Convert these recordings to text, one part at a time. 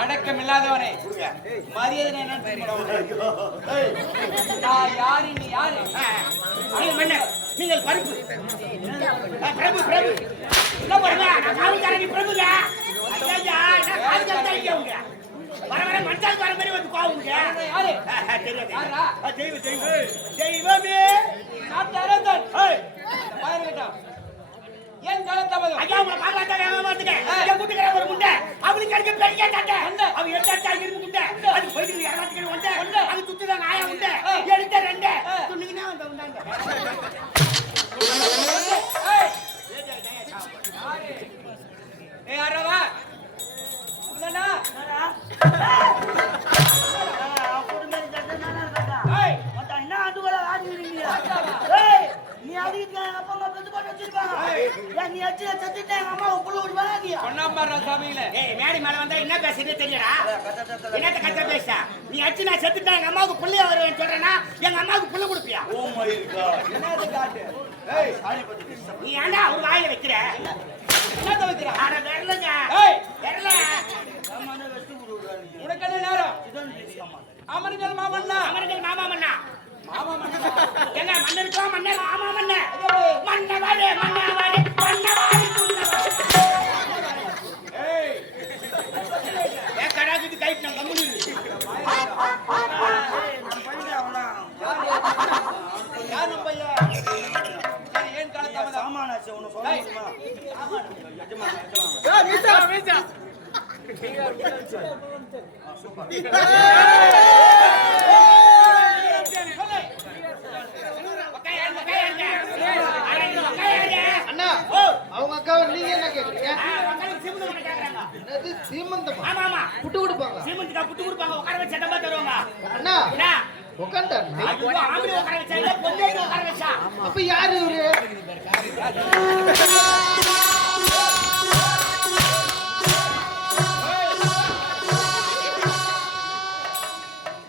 அடக்கம் இல்லாதவனே மரியாதை யாரு நீ யாரு? நீங்கள் பருப்பு பிரபு பிரபு பிரபுங்க வர வர மஞ்சால் வர மாதிரி வந்து பாவுங்க தெய்வமே ஏன் காலத்தாமதம்? ஐயா உங்களை பாக்காத வேகமா வந்துங்க. என் கூட்டுக்கார ஒரு முண்டை அவனுக்கு அடிக்க பெரிய சட்டை அவன் எடுத்தா இரும்பு முண்டை அது போயிட்டு இறங்காத்துக்கு வந்து அது சுத்துதான் ஆயா முண்டை எடுத்த ரெண்டு துணிக்குன்னா வந்து வந்தாங்க. நீ அச்சு சத்திட்டே எங்க அம்மா புள்ள விடுவா நீ பொன்னாம்பாரா சாமியில ஏய் மேடி மேல வந்தா என்ன பேசுறதே தெரியடா என்னத்த கத்த பேச நீ அச்சு நான் செத்துட்டா எங்க அம்மாவுக்கு புள்ளைய வருவேன்னு சொல்றேன்னா எங்க அம்மாவுக்கு புள்ள கொடுப்பியா ஓ மை காட் என்னது காட்டு ஏய் சாரி பத்தி நீ ஏன்டா அவர் வாயில வைக்கிற என்னத வைக்கிற அட வரலங்க ஏய் வரல சாமான வெஸ்ட் குடுறாரு உனக்கு என்ன நேரம் இதான் பேசாமா அமரங்கள் மாமன்னா அமரங்கள் மாமா மன்னா மாமா மன்னா எங்க மன்னருக்கோ மன்னர் மாமா மன்ன மன்னவாடே மன்னவாடே மன்னவாடே ஏய் ஏ கடாக்கிட்டு கைட்டு நான் கம்முனு யார் நம்ம பையா சரி ஏன் கால தாமதம் சாமானாச்சு உன சொல்லுமா அண்ணா அவங்க அக்காவை நீங்க என்ன கேக்குறீங்க? என்னது சீமந்தமா? ஆமா ஆமா புட்டு கொடுப்பாங்க. சீமந்துக்கா புட்டு கொடுப்பாங்க உட்கார வச்சு சட்டமா தருவாங்க அண்ணா என்ன உட்காந்தா ஐயோ ஆம்பளை உட்கார வச்சா இல்ல பொண்ணே உட்கார வச்சா அப்ப யாரு இவரு?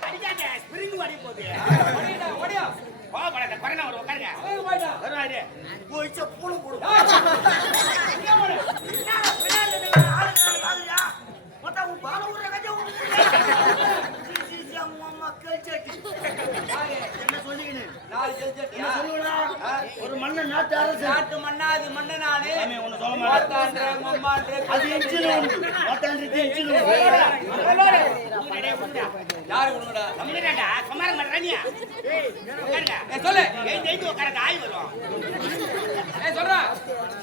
அடிக்காத ஸ்பிரிங் அடி போகுது ஓடிடா ஓடியா வா படல கொரோனா வர உட்காருங்க அவங்க போய்டா வருவாரு போயிச்ச பூள போடு என்ன சொல்லிக்கினு நாலு ஜெயிச்சிட்டியா ஒரு மண்ண நாட்டு அரசு நாட்டு மன்னா அது மண்ண நானு சாமி ஒன்னு சொல்ல மாட்டேன் மாத்தான்ற மம்மான்ற அது இன்ச்சில் உண்டு மாட்டான்றது இன்ச்சில் யாரு கொடுங்கடா கம்மிடா குமாரன் மறனியா உட்காருங்க ஏய் சொல்லு ஏய் ஜெயித்து உட்காரது ஆய் வரும் ஏய் சொல்றா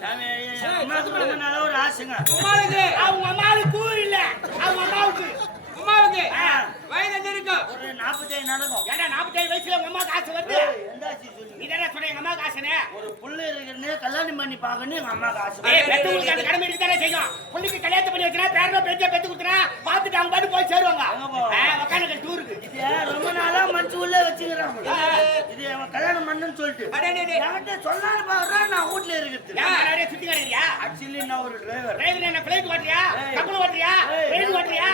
சாமி அம்மாக்கு பண்ணனால ஒரு ஆசைங்க உம்மாளுக்கு அவங்க அம்மாவுக்கு கூறு இல்ல அவங்க அம்மாவுக்கு உம்மாளுக்கு வயது என்ன இருக்கும் ஒரு 45 நடக்கும் ஏடா 47 வயசுல உங்க அம்மா காசு வருது எந்த ஆசி சொல்லி நீ தானே சொல்ற எங்க அம்மா காசுனே ஒரு புள்ள இருக்கிறனே கல்யாணம் பண்ணி பார்க்கணும் எங்க அம்மாக்கு ஆசை ஏய் பெத்தவங்களுக்கு அந்த கடமை இருக்கு தானே செய்யும் புள்ளிக்கு கல்யாணம் பண்ணி வச்சனா பேரனோ பேத்தியா பெத்து குடுத்தனா பாத்துட்டு அவங்க பாட்டு போய் சேருவாங்க உக்காந்துக்க டூருக்கு இது ரொம்ப நாளா மனசு உள்ள வச்சுக்கிறாங்க இது அவன் கல்யாணம் பண்ணன்னு சொல்லிட்டு அடே டே டே என்கிட்ட சொல்லான்னு பாக்குறான் நான் வீட்டுல இருக்கிறது ஏன் நிறைய சுத்தி காட்டுறியா ஆக்சுவலி நான் ஒரு டிரைவர் டிரைவர் என்ன பிளைட் ஓட்டுறியா கப்பல் ஓட்டுறியா ட்ரெயின் ஓட்டுறியா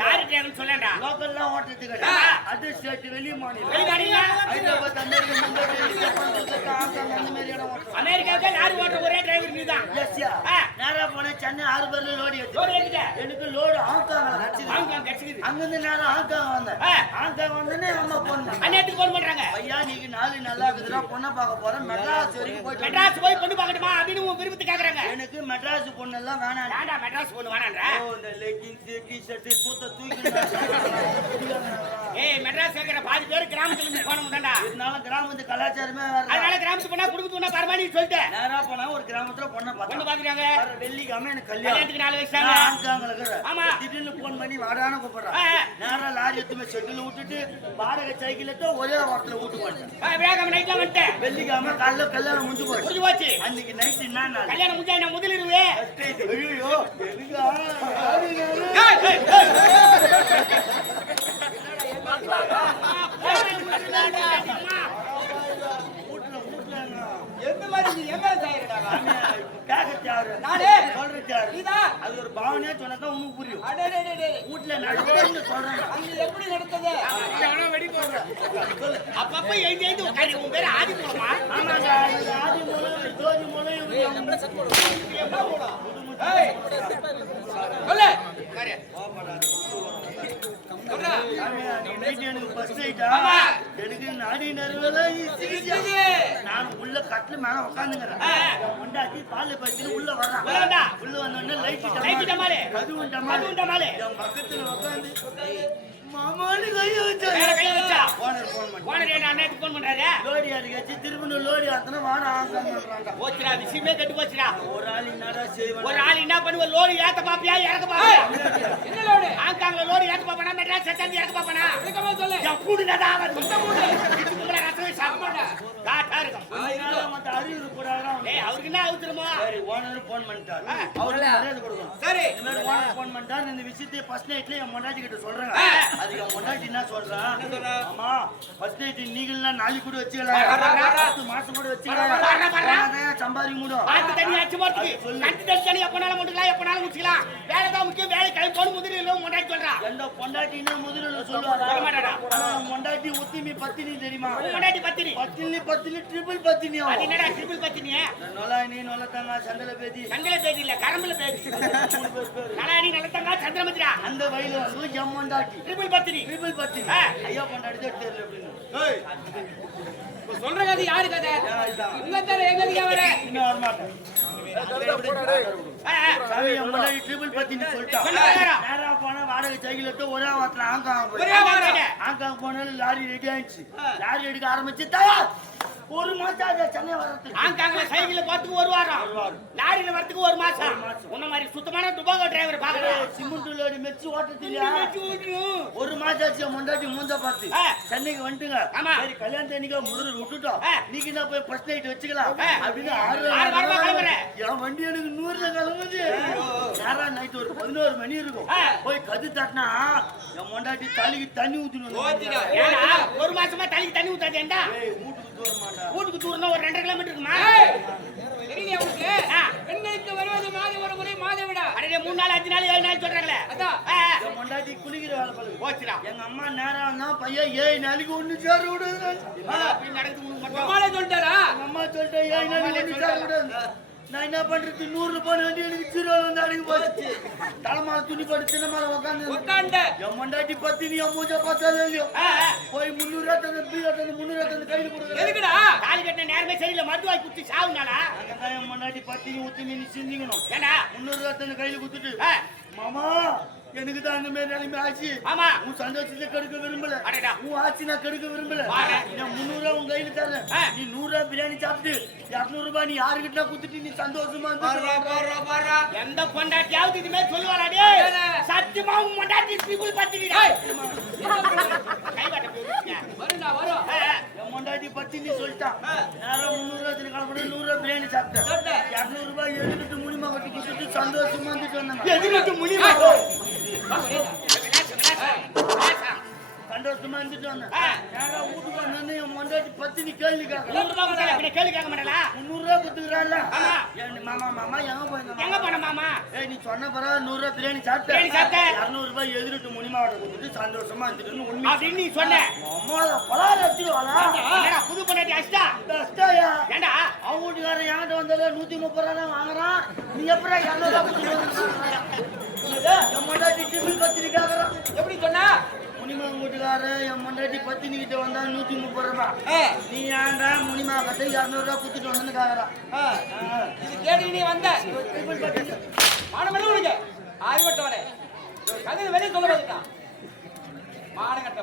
லாரி டிரைவர் சொல்லேன்டா லோக்கல்லாம் ஓட்டுறது கிடையாது அது ஸ்டேட் வெளி மாநிலம் வெளிநாடுல Hyderabad America Mumbai Japan Kolkata Hong Kong அந்த மாதிரி இடம் ஓட்டுறேன் அமெரிக்காவுக்கு லாரி ஓட்டுற ஒரே டிரைவர் நீதான் எஸ்யா நேரா போனேன் சென்னை ஹார்பர்ல லோடி லோடு ஏத்திட்ட எனக்கு லோடு ஹாங்காங்ல கிடைச்சது வாங்க கட்சிக்குது அங்கிருந்து நேரம் ஹாங்காங் வந்தேன் ஹாங்காங் வந்தோடனே அம்மா போன் பண்ணாங்க அந்நேரத்துக்கு போன் பண்றாங்க ஐயா நீங்க நாளை நல்லா இருக்குதுடா பொண்ணை பார்க்க போறேன் மெட்ராஸ் வரைக்கும் போயிட்டு மெட்ராஸ் போய் பொண்ணு பார்க்கட்டுமா அப்படின்னு உன் விருப்பத்தை கேக்குறாங்க எனக்கு மெட்ராஸ் பொண்ணெல்லாம் வேணாம் ஏன்டா மெட்ராஸ் பொண்ணு வேணான்ற இந்த லெகின்ஸ் டி-ஷர்ட் கூத்த தூக்கி ஏய் மெட்ராஸ் கேக்குற பாதி பேர் கிராமத்துல இருந்து போன முட்டாண்டா இருந்தாலும் கிராமத்து கலாச்சாரமே வேற அதனால கிராமத்துக்கு போனா குடும்பத்துக்கு பரமானி சொல்லிட்டேன் நேரா போனா ஒரு கிராமத்துல பொண்ணை பொண்ணு பார்த்தேன் பாக்குறாங்க வெள்ளிக்காம எனக்கு கல்யாணத்துக்கு 4 வயசு தாங்க ஹாங்காங்ல இருக்கிற ஆமா. திடீர்னு போன் பண்ணி வாடான்னு கூப்பிடுறான் நேரா லாரி எடுத்து செட்டில் விட்டுட்டு வாடகை சைக்கிள் எடுத்து ஒரே வாரத்துல வீட்டுக்கு வந்துட்டேன் வேகம் நைட்ல வந்துட்டேன் வெள்ளிக்காம காலைல கல்யாணம் முடிஞ்சு போச்சு முடிஞ்சு போச்சு அன்னைக்கு நைட் என்ன நாள் கல்யாணம் முடிஞ்சா என்ன முதலிருவே ஐயோ எதுக்கா? எந்த மாதிரி நீ எம்எல்ஏ சாயிரடா கேட்கறது யாரு? நானே. சொல்றது யாரு? நீதா அது ஒரு பாவனையா சொன்னாதான் உனக்கு புரியும் அடே டே டே டே வீட்டுல நடக்குதுன்னு சொல்றேன் அங்க எப்படி நடந்தது வெடி போடுறேன் அப்பப்ப எழுதி எழுதி உட்காந்து உன் பேரு ஆதி போடுமா ஆமாங்க இது ஆதி மூலம் ஜோதி மூலம் இவரு ஏய் சொல்லு சொல்றா சாமியா, நீ night எனக்கு first night ஆ? ஆமா. எனக்கு நாடி நரம்பெல்லாம் இசிக்கிச்சா. நான் உள்ள கட்டில் மேல உட்காந்துங்கிறேன் என் பொண்டாட்டி பால் பறிச்சுன்னு உள்ள வர்றான் வரேன்டா. உள்ள வந்தோடனே லைட் லைட் டமாலே. கதுவும் அதுவும் டமாலே. என் பக்கத்துல உட்காந்து மாமான்னு கை வச்சா வேற கை வச்சா. ஓனர் போன் பண்ணி ஓனர் என்ன அண்ணனுக்கு போன் பண்றாரு லோடி அடிக்கச்சு திரும்ப லோடி அத்தனை வாடா ஆங்காங்க போச்சுடா விஷயமே கெட்டு போச்சுடா ஒரு ஆள் என்னடா செய்வான் ஒரு ஆள் என்ன பண்ணுவ லோடு ஏத்த பாப்பியா இறக்க பாப்பியா என்ன லோடு ஆங்காங்க லோடு ஏத்த பாப்பனா மெட்ராஸ் செத்தாந்து இறக்க பாப்பனா விளக்கமா சொல்லு என் கூடுனதா அவர் சொந்த கூடு இதுக்குள்ள ரசமே சாப்பிட மாட்டா காட்டா இருக்கும் அதனால மத்த அறிவு கூடாதான் ஏய் அவருக்கு உனக்கு என்ன அவசரமா? சரி ஓனர் போன் பண்ணிட்டாரு அவருக்கு மரியாதை கொடுக்கணும். சரி இந்த மாதிரி ஓனர் போன் பண்ணிட்டாரு இந்த விஷயத்தை ஃபர்ஸ்ட் நைட்ல என் பொண்டாட்டி கிட்ட சொல்றாங்க. அதுக்கு என் பொண்டாட்டி என்ன சொல்றான்? ஆமா ஃபர்ஸ்ட் நைட் நீங்களா நாளைக்கு கூட வச்சுக்கலாம் 10 மாசம் கூட வச்சுக்கலாம் சம்பாதிக்க முடியும். பார்த்து தண்ணி அடிச்சு போறதுக்கு கண்டு தண்ணி எப்பனாலும் முடிக்கலாம் எப்பனாலும் முடிச்சுக்கலாம். வேலை தான் முக்கியம். வேலை கிளம்பி போன முதல்ல இல்லை முன்னாடி சொல்றான். எந்த பொண்டாட்டின்னா முதல்ல சொல்லுவாங்க. பொண்டாட்டி உத்திமி பத்தினி தெரியுமா? முன்னாடி பத்தினி பத்தினி ட்ரிபிள் பத்தினி. அது என்னடா ட்ரிபிள் பத்தினியே? நொலாயினி நொலத்தங்க சந்தல பேதி சங்கல பேதி இல்ல கரம்பல பேதி. நலாயனி நலத்தங்க சந்திரமதிரா அந்த வயல வந்து எம் பொண்டாட்டி ட்ரிபிள் பத்தினி. ஐயா பொண்டாட்டி தான் தெரியல அப்படின்னு. சொல்ற கதை யாரு கதை இங்க தானே எங்க வர இன்னும் வர மாட்டேன். சாமி என் பொண்டாட்டி ட்ரிபிள் பத்தினி சொல்லிட்டான். நேரா போனா வாடகை சைக்கிள் எடுத்து ஒரே வாரத்துல ஆங்காங் போனாலும் லாரி ரெடி ஆயிடுச்சு. லாரி எடுக்க ஆரம்பிச்சு தயார். ஒரு மாசம் ஆகுது சென்னை வரதுக்கு. ஆங்காங்ல சைக்கிள்ல போறதுக்கு ஒரு வாரம், லாரியில வரதுக்கு ஒரு மாசம். உன்ன மாதிரி சுத்தமான டுபாகோ டிரைவர் பாக்குறேன். சிமெண்ட் லோரி மெச்சு ஓட்டத்தில்லையா? ஒரு மாசம் ஆச்சு முண்டாட்டி மூஞ்ச பார்த்து சென்னைக்கு வந்துட்டுங்க. சரி கல்யாணத்தை இன்னைக்கு முருகர் விட்டுட்டோம். நீங்க தான் போய் ஃபர்ஸ்ட் நைட் வச்சுக்கலாம் அப்படின்னு என் வண்டி எனக்கு 100 கிளம்புது. நேரம் நைட் ஒரு 11 மணி இருக்கும். போய் கது தட்டினா என் முண்டாட்டி தலைக்கு தண்ணி ஊத்தினு. ஒரு மாசமா தலைக்கு தண்ணி ஊத்தாதேண்டா. வீட்டுக்கு தூரம்னா ஒரு 2.5 கிலோமீட்டர் இருக்குமா? தெரியல உங்களுக்கு பெண்களுக்கு வருவது மாத ஒரு முறை மாத விட அடே 3 நாள் 5 நாள் 7 நாள் சொல்றாங்களே. அதான் என் முண்டாட்டி குளிக்கிற வேலை பழகு போச்சுடா. எங்க அம்மா நேரம் தான் பையன் 7 நாளைக்கு ஒண்ணு சேர விடுது. அப்படி நடக்குது உனக்கு மட்டும். அம்மாளே சொல்லிட்டாரா எங்க அம்மா சொல்லிட்டு 7 நாளைக்கு ஒண்ணு சேர விடுது. நான் என்ன பண்றது? 100 ரூபாய் வண்டி எனக்கு 0 வந்து அடிக்க போச்சு. தலைமால துணி போட்டு சின்னமால உட்காந்து என் மண்டாட்டி பத்தினி என் மூஞ்ச பார்த்தாலே இல்லையோ போய் 300 தந்து 300 தந்து கையில கொடுக்குறேன். எதுக்குடா தாலி கட்டின நேரமே சரியில்லை. மருந்து வாங்கி குத்தி சாவுனாலா? என் மண்டாட்டி பத்தினி ஊத்தி நீ சிந்திக்கணும். ஏண்டா 300 தந்து கையில குத்துட்டு மாமா எனக்கு தான் அந்த மாதிரி நிலைமை ஆச்சு. ஆமா உன் சந்தோஷத்தை கெடுக்க விரும்பல. அடடா உன் ஆட்சி நான் கெடுக்க விரும்பல. நான் 300 உன் கையில தரேன். நீ 100 பிரியாணி சாப்பிட்டு 200 ரூபாய் நீ யாருக்கிட்ட குத்துட்டு நீ சந்தோஷமா பாரா எந்த பொண்டாட்டியாவது இதுமே சொல்லுவாடா? டேய் சத்தியமா உன் பொண்டாட்டி ட்ரிபிள் பத்தினிடா. கைவாட்ட போறீங்க வருடா வரும் என் பொண்டாட்டி பத்தினி சொல்லிட்டான். நேரம் 300 கிளம்பி 100 பிரியாணி சாப்பிட்டேன். 200 ரூபாய் எடுத்துட்டு முனிமா கட்டி குத்துட்டு சந்தோஷமா வந்துட்டு வந்தாங்க. எதுக்கு முடியுமா? சந்தோஷமா இருந்துட்டு வந்தேன். நேரா வீட்டுக்கு வந்து என் பொண்டாட்டி பத்தினி கேள்வி கேட்க கேள்வி கேட்க மாட்டா? 300 ரூபாய் குத்துக்கிறான்ல. மாமா மாமா எங்க போயிருந்த? எங்க போன மாமா? நீ சொன்ன பிறகு 100 ரூபாய் பிரியாணி சாப்பிட்டேன். 200 ரூபாய் எதிர்த்து முனிமாவோட கொடுத்துட்டு சந்தோஷமா இருந்துட்டு உண்மை அப்படின்னு நீ சொன்ன. அம்மா பலார வச்சிருவாளா? புது பொண்டாட்டி அஷ்டா அஷ்டாயா? ஏண்டா அவங்க வீட்டுக்காரன் என்கிட்ட வந்தால 130 ரூபா தான் வாங்குறான். நீ எப்படா 200 என் பொண்டாட்டி ட்ரிபிள் பத்தினி கேக்குறான். எப்படி சொன்னா முனிமா வீட்டுக்காரன் என் பொண்டாட்டி பத்தினி கிட்ட வந்தா 130 ரூபாய். நீ ஏன்டா முனிமா கிட்ட 200 ரூபாய் குத்துட்டு வந்து கேக்குறான். இது கேட்டு நீ வந்த ட்ரிபிள் பத்தினி மானமெல்லாம் உனக்கு ஆய்வட்டவனே கதை வெளியே சொல்ல வந்துட்டான் மானங்கட்ட